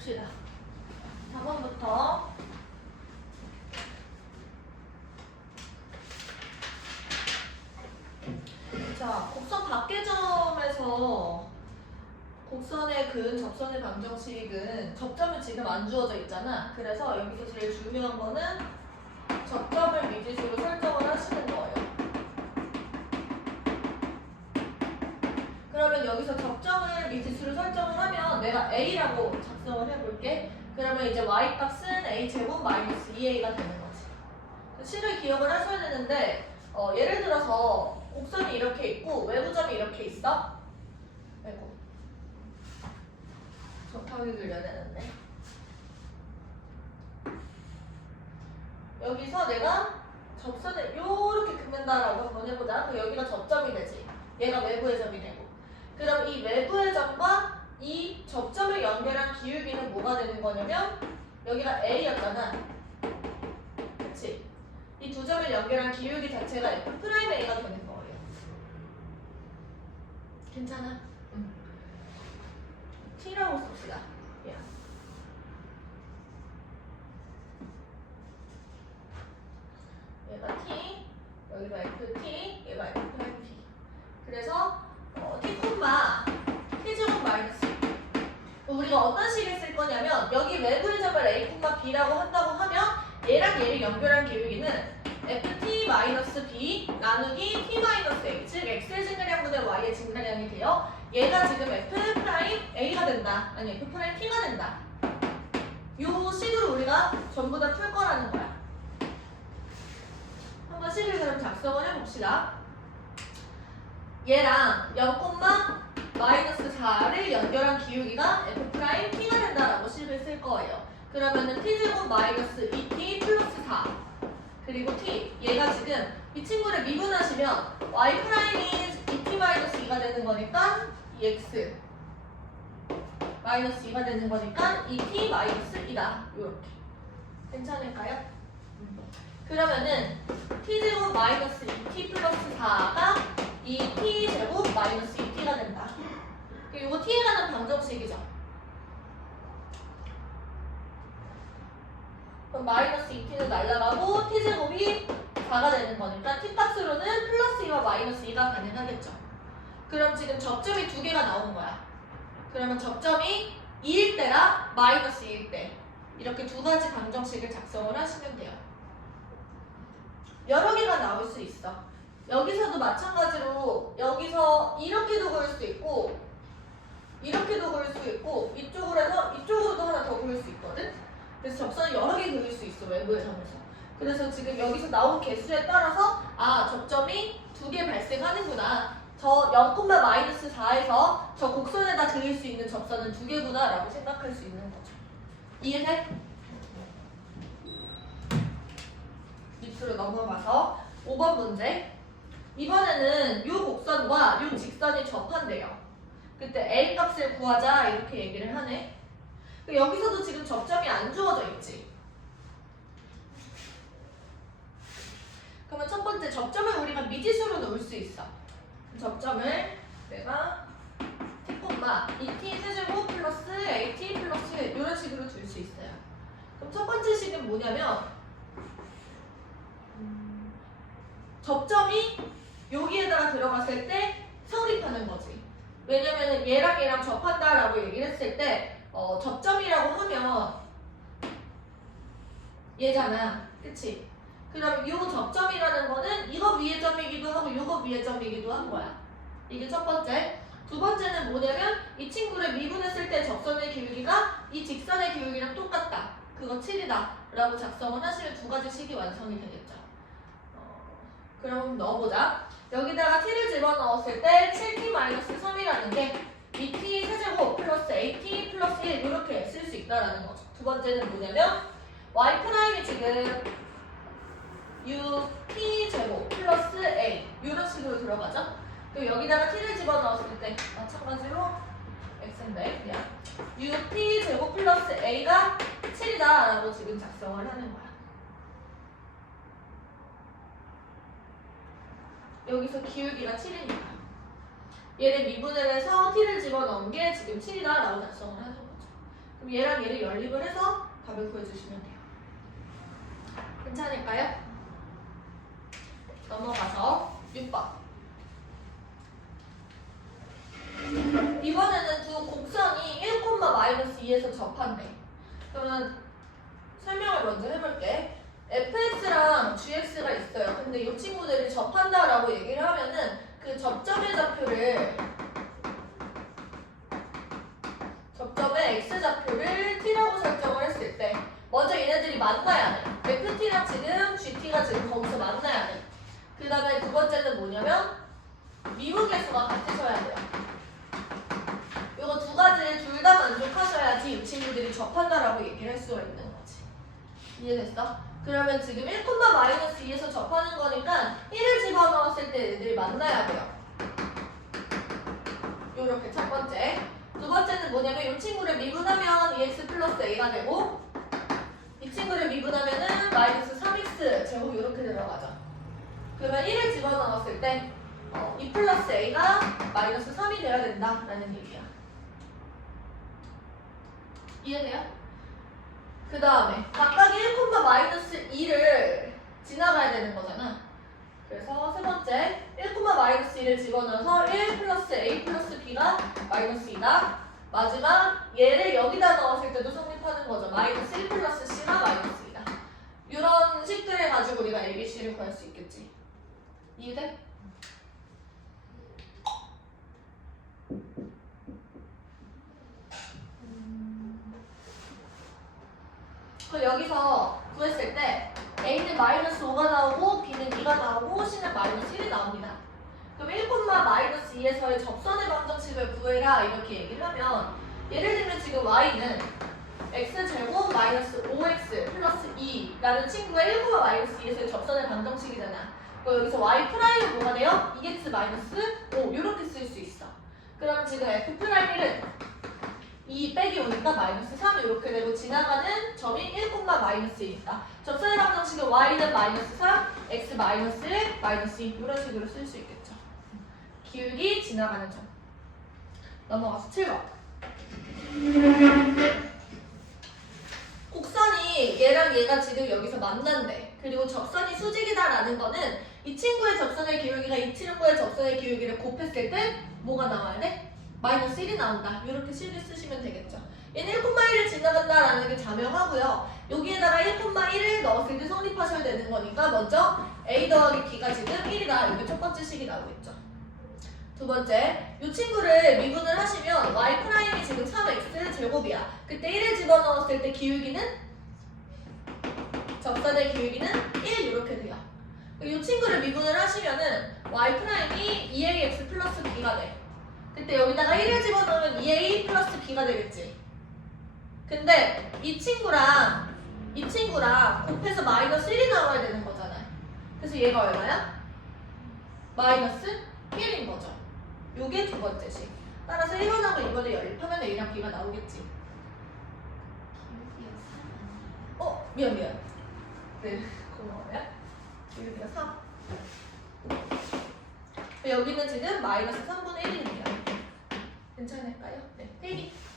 봅시다. 4번부터 자, 곡선 밖의 점에서 곡선의 근, 접선의 방정식은 접점은 지금 안 주어져 있잖아. 그래서 여기서 제일 중요한 거는 접점을 미지수로 설정을 하시는 거예요. 여기서 접점을 미지수로 설정을 하면 내가 A라고 작성을 해볼게. 그러면 이제 Y 값은 A 제곱 마이너스 2A가 되는 거지. 식을 기억을 하셔야 되는데 어, 예를 들어서 곡선이 이렇게 있고 외부점이 이렇게 있어. 아이고. 접하게 그려야 되는데. 여기서 내가 접선을 요렇게 긋는다라고 해보자. 그 여기가 접점이 되지. 얘가 외부의 점이 되고. 그럼 이 외부의 점과 이 접점을 연결한 기울기는 뭐가 되는 거냐면 여기가 A였잖아. 그치? 이 두 점을 연결한 기울기 자체가 F 프라임 A가 되는 거예요. 괜찮아? 응. T라고 씁시다. 야. 얘가 T, 여기가 FT, 얘가 F 프라임 T. 그래서 어, T 콤마 T 제곱 마이너스 그럼 우리가 어떤 식을 쓸 거냐면 여기 외부의 점을 A B라고 한다고 하면 얘랑 얘를 연결한 기울기는 FT 마이너스 B 나누기 T 마이너스 A 즉 X의 증가량분의 Y의 증가량이 돼요. 얘가 지금 F 프라임 A가 된다. 아니 F 프라임 T가 된다. 요 식으로 우리가 전부 다 풀 거라는 거야. 한번 식을 그럼 작성을 해봅시다. 얘랑 0, 마이너스 4를 연결한 기울기가 f 프라임 t가 된다라고 식을 쓸 거예요. 그러면은 t 제곱 마이너스 2t 플러스 4 그리고 t 얘가 지금 이 친구를 미분하시면 y 프라임이 2t 마이너스 2가 되는 거니까 2x 마이너스 2가 되는 거니까 2t 마이너스 2다 이렇게 괜찮을까요? 그러면은 t 제곱 마이너스 2t 플러스 4가 2t 제곱 마이너스 2t가 된다. 이거 t에 관한 방정식이죠. 그럼 마이너스 2t는 날라가고 t 제곱이 4가 되는 거니까 t 값으로는 플러스 2와 마이너스 2가 가능하겠죠. 그럼 지금 접점이 두 개가 나오는 거야. 그러면 접점이 2일 때랑 마이너스 2일 때 이렇게 두 가지 방정식을 작성을 하시면 돼요. 여러 개가 나올 수 있어. 여기서도 마찬가지로 여기서 이렇게도 그릴 수 있고 이렇게도 그릴 수 있고 이쪽으로 해서 이쪽으로도 하나 더 그릴 수 있거든. 그래서 접선을 여러 개 그릴 수 있어 외부의 점에서. 그래서 지금 여기서 나온 개수에 따라서 아 접점이 두 개 발생하는구나. 저 0, 마이너스 4에서 저 곡선에다 그릴 수 있는 접선은 두 개구나 라고 생각할 수 있는 거죠. 이해돼? 밑으로 넘어가서 5번 문제. 이번에는 요 곡선과 요 직선이 접한대요. 그때 A 값을 구하자 이렇게 얘기를 하네. 그 여기서도 지금 접점이 안 주어져 있지. 그러면 첫 번째 접점을 우리가 미지 수 있어. 접점을 내가 t, 2t 세제곱 플러스 at 플러스 이런 식으로 둘수 있어요. 그럼 첫 번째 식은 뭐냐면 음, 접점이 여기에다가 들어갔을 때 성립하는 거지. 왜냐면은 얘랑 얘랑 접한다라고 얘기를 했을 때 어, 접점이라고 하면 얘잖아. 그치? 그럼 이 접점이라는 거는 이거 위의 점이기도 하고 이 거 위의 점이기도 한 거야. 이게 첫 번째. 두 번째는 뭐냐면 이 친구를 미분했을 때 접선의 기울기가 이 직선의 기울기랑 똑같다. 그거 7이다. 라고 작성을 하시면 두 가지 식이 완성이 되겠죠. 어, 그럼 넣어보자. 여기다가 t를 집어넣었을 때 7t-3이라는 게 2t 세제곱 플러스 at 플러스 1 이렇게 쓸 수 있다라는 거죠. 두 번째는 뭐냐면 y 프라임이 지금 ut 제곱 플러스 a 이런 식으로 들어가죠. 그리고 여기다가 t를 집어넣었을 때 마찬가지로 x인데 그냥 ut 제곱 플러스 a가 7이다 라고 지금 작성을 하는 거야. 여기서 기울기가 7이니까 얘를 미분을 해서 t를 집어넣은 게 지금 7이다 라고 작성을 하는 거죠. 그럼 얘랑 얘를 연립을 해서 답을 구해주시면 돼요. 괜찮을까요? 넘어가서 6번. 이번에는 두 곡선이 1,-2에서 접한대. 그러면 설명을 먼저 해볼게. fx랑 gx가 있어요. 근데 이 친구들이 접한다라고 얘기를 하면은 그 접점의 좌표를 접점의 x 좌표를 t라고 설정을 했을 때 먼저 얘네들이 만나야 돼. ft랑 지금 gt가 지금 거기서 만나야 돼. 그 다음에 두 번째는 뭐냐면 미분계수가 같으셔야 돼요. 이거 두 가지를 둘 다 만족하셔야지 이 친구들이 접한다라고 얘기를 할 수가 있는 거지. 이해됐어? 그러면 지금 1,-2에서 접하는 거니까 1을 집어넣었을 때 얘들이 만나야 돼요. 요렇게 첫 번째. 두 번째는 뭐냐면 이 친구를 미분하면 2x 플러스 a가 되고 이 친구를 미분하면은 마이너스 3x 제곱 이렇게 들어가죠. 그러면 1을 집어넣었을 때 어, 2 플러스 a가 마이너스 3이 돼야 된다라는 얘기야. 이해돼요? 그 다음에 각각이 1, 마이너스 2를 지나가야 되는 거잖아. 그래서 세 번째 1, 마이너스 2를 집어넣어서 1 플러스 a 플러스 b가 마이너스 2다. 마지막 얘를 여기다 넣었을 때도 성립하는 거죠. 마이너스 1 플러스 c가 마이너스 2다. 이런 식들을 가지고 우리가 ABC를 구할 수 있겠지. 이해돼? 그럼 여기서 구했을 때 A는 마이너스 5가 나오고 B는 2가 나오고 C는 마이너스 1이 나옵니다. 그럼 1, 마이너스 2에서의 접선의 방정식을 구해라 이렇게 얘기를 하면 예를 들면 지금 Y는 X제곱 마이너스 5X 플러스 2라는 친구가 1, 마이너스 2에서의 접선의 방정식이잖아. 그럼 여기서 Y 프라임은 뭐가 돼요? 2X 마이너스 5 이렇게 쓸 수 있어. 그럼 지금 F 프라임 1은 2 빼기 오니까 마이너스 3 이렇게 되고 지나가는 점이 1, 마이너스 1 있다. 접선의 방정식은 y는 마이너스 3, x 마이너스 1, 마이너스 2 이런 식으로 쓸 수 있겠죠. 기울기 지나가는 점. 넘어가서 7번. 곡선이 얘랑 얘가 지금 여기서 만난대. 그리고 접선이 수직이다라는 거는 이 친구의 접선의 기울기가 이 친구의 접선의 기울기를 곱했을 때 뭐가 나와야 돼? 마이너스 1이 나온다. 이렇게 식을 쓰시면 되겠죠. 얘는 1,1을 지나간다라는 게 자명하고요. 여기에다가 1,1을 넣었을 때 성립하셔야 되는 거니까 먼저 a 더하기 b가 지금 1이다. 이게 첫 번째 식이 나오겠죠. 두 번째, 이 친구를 미분을 하시면 y 프라임이 지금 3x 제곱이야. 그때 1을 집어넣었을 때 기울기는 접선의 기울기는 1 이렇게 돼요. 이 친구를 미분을 하시면은 y 프라임이 2ax 플러스 b가 돼. 그때 여기다가 1을 집어넣으면 2a 플러스 b가 되겠지. 근데 이 친구랑 이 친구랑 곱해서 마이너스 1이 나와야 되는 거잖아. 그래서 얘가 얼마야? 마이너스 1인 거죠. 요게 두 번째 식. 따라서 1번하고 2번을 연립하면 a랑 b가 나오겠지. 어? 미안 미안. 네, 고마워요. 여기가 3. 여기는 지금 마이너스 3분의 1입니다. 괜찮을까요? 네, 1이.